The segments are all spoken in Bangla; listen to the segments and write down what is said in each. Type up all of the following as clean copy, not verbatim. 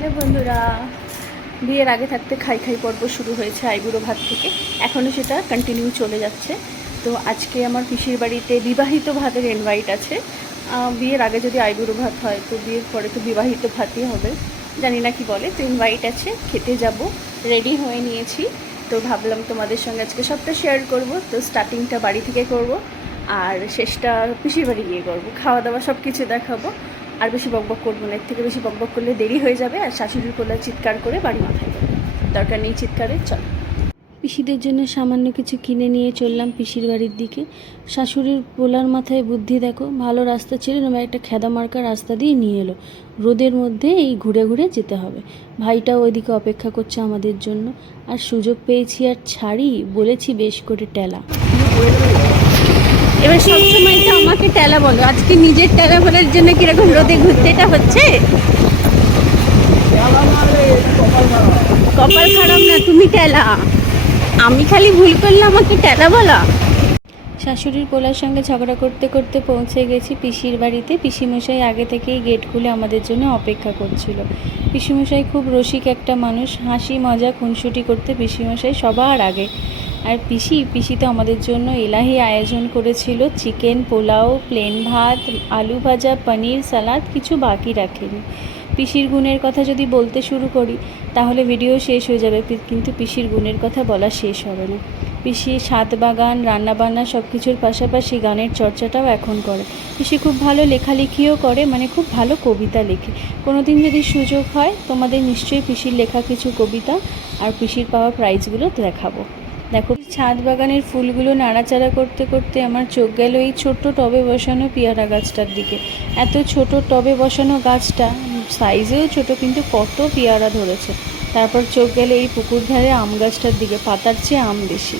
হ্যালো বন্ধুরা, বিয়ের আগে থাকতে খাই খাই পর্ব শুরু হয়েছে আইবুড়ো ভাত থেকে। এখনও সেটা কন্টিনিউ চলে যাচ্ছে। তো আজকে আমার পিসির বাড়িতে বিবাহিত ভাতের ইনভাইট আছে। বিয়ের আগে যদি আইবুড়ো ভাত হয় তো বিয়ের পরে তো বিবাহিত ভাতই হবে, জানি না কি বলে। তো ইনভাইট আছে, খেতে যাব, রেডি হয়ে নিয়েছি। তো ভাবলাম তোমাদের সঙ্গে আজকে সবটা শেয়ার করব। তো স্টার্টিংটা বাড়ি থেকে করব আর শেষটা পিসির বাড়ি গিয়ে করবো। খাওয়া দাওয়া সব কিছু দেখাবো। আর বেশি বকবক করবো না, এর থেকে বেশি বকবক করলে দেরি হয়ে যাবে আর শাশুড়ির কোলায় চিৎকার করে বাড়ি মাথায় দেবে। দরকার নেই চিৎকারের। চল, পিসিদের জন্য সামান্য কিছু কিনে নিয়ে চললাম পিসির বাড়ির দিকে। শাশুড়ির পোলার মাথায় বুদ্ধি দেখো, ভালো রাস্তা ছিল না, একটা খেদা মার্কা রাস্তা দিয়ে নিয়ে এলো। রোদের মধ্যে এই ঘুরে ঘুরে যেতে হবে। ভাইটাও ওইদিকে অপেক্ষা করছে আমাদের জন্য। আর সুযোগ পেয়েছি আর ছাড়ি, বলেছি বেশ করে টেলা। এবার সবসময় তো আমাকে টেলা বলো, আজকে নিজের টেলা বলার জন্য কিরকম রোদে ঘুরতেটা হচ্ছে। কপাল খারাপ না, তুমি টেলা। আমি খালি ভুল করলে আমাকে টেলা বলা। শাশুড়ির পোলার সঙ্গে ঝগড়া করতে করতে পৌঁছে গেছি পিসির বাড়িতে। পিসিমশাই আগে থেকেই গেট খুলে আমাদের জন্য অপেক্ষা করছিল। পিসিমশাই খুব রসিক একটা মানুষ, হাসি মজা খুনসুটি করতে পিসিমশাই সবার আগে। আর পিসি তো আমাদের জন্য এলাহি আয়োজন করেছিল, চিকেন পোলাও, প্লেন ভাত, আলু ভাজা, পনির, সালাদ, কিছু বাকি রাখেনি। পিসির গুণের কথা যদি বলতে শুরু করি তাহলে ভিডিও শেষ হয়ে যাবে, কিন্তু পিসির গুণের কথা বলা শেষ হবে না। পিসি ছাদ বাগান, রান্নাবান্না সব কিছুর পাশাপাশি গানের চর্চাটাও এখন করে। পিসি খুব ভালো লেখালেখিও করে, মানে খুব ভালো কবিতা লেখে। কোনো দিন যদি সুযোগ হয় তোমাদের নিশ্চয়ই পিসির লেখা কিছু কবিতা আর পিসির পাওয়া প্রাইজগুলো দেখাবো। দেখো, ছাদ বাগানের ফুলগুলো নাড়াচাড়া করতে করতে আমার চোখ গেল এই ছোট্ট টবে বসানো পেয়ারা গাছটার দিকে। এত ছোট টবে বসানো গাছটা, সাইজেও ছোট, কিন্তু কত পেয়ারা ধরেছে। তারপর চোখ গেলে এই পুকুর ধারে আম গাছটার দিকে, পাতার চেয়ে আম বেশি।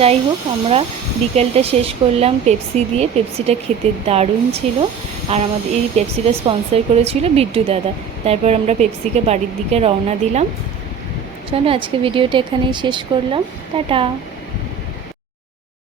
যাই হোক, আমরা বিকেলটা শেষ করলাম পেপসি দিয়ে। পেপসিটা খেতে দারুণ ছিল আর আমাদের এই পেপসিটা স্পন্সর করেছিল বিট্টু দাদা। তারপর আমরা পেপসিকে বাড়ির দিকে রওনা দিলাম। চলো, আজকে ভিডিওটা এখানেই শেষ করলাম। টাটা।